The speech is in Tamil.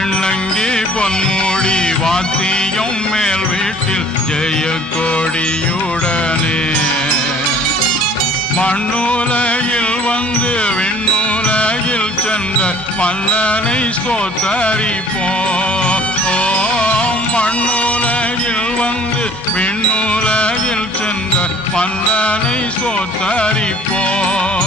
வெண்ணங்கி பொன்மூடி வாத்தியம் மேல் வீட்டில் ஜெய கொடியுடனே மண்ணுலகில் வந்து விண்ணுலகில் சென்ற மன்னனை ஸ்தோத்தரிப்போம். மண்ணுலகில் வந்து விண்ணுலகில் சென்ற மன்னனை ஸ்தோத்தரிப்போம்.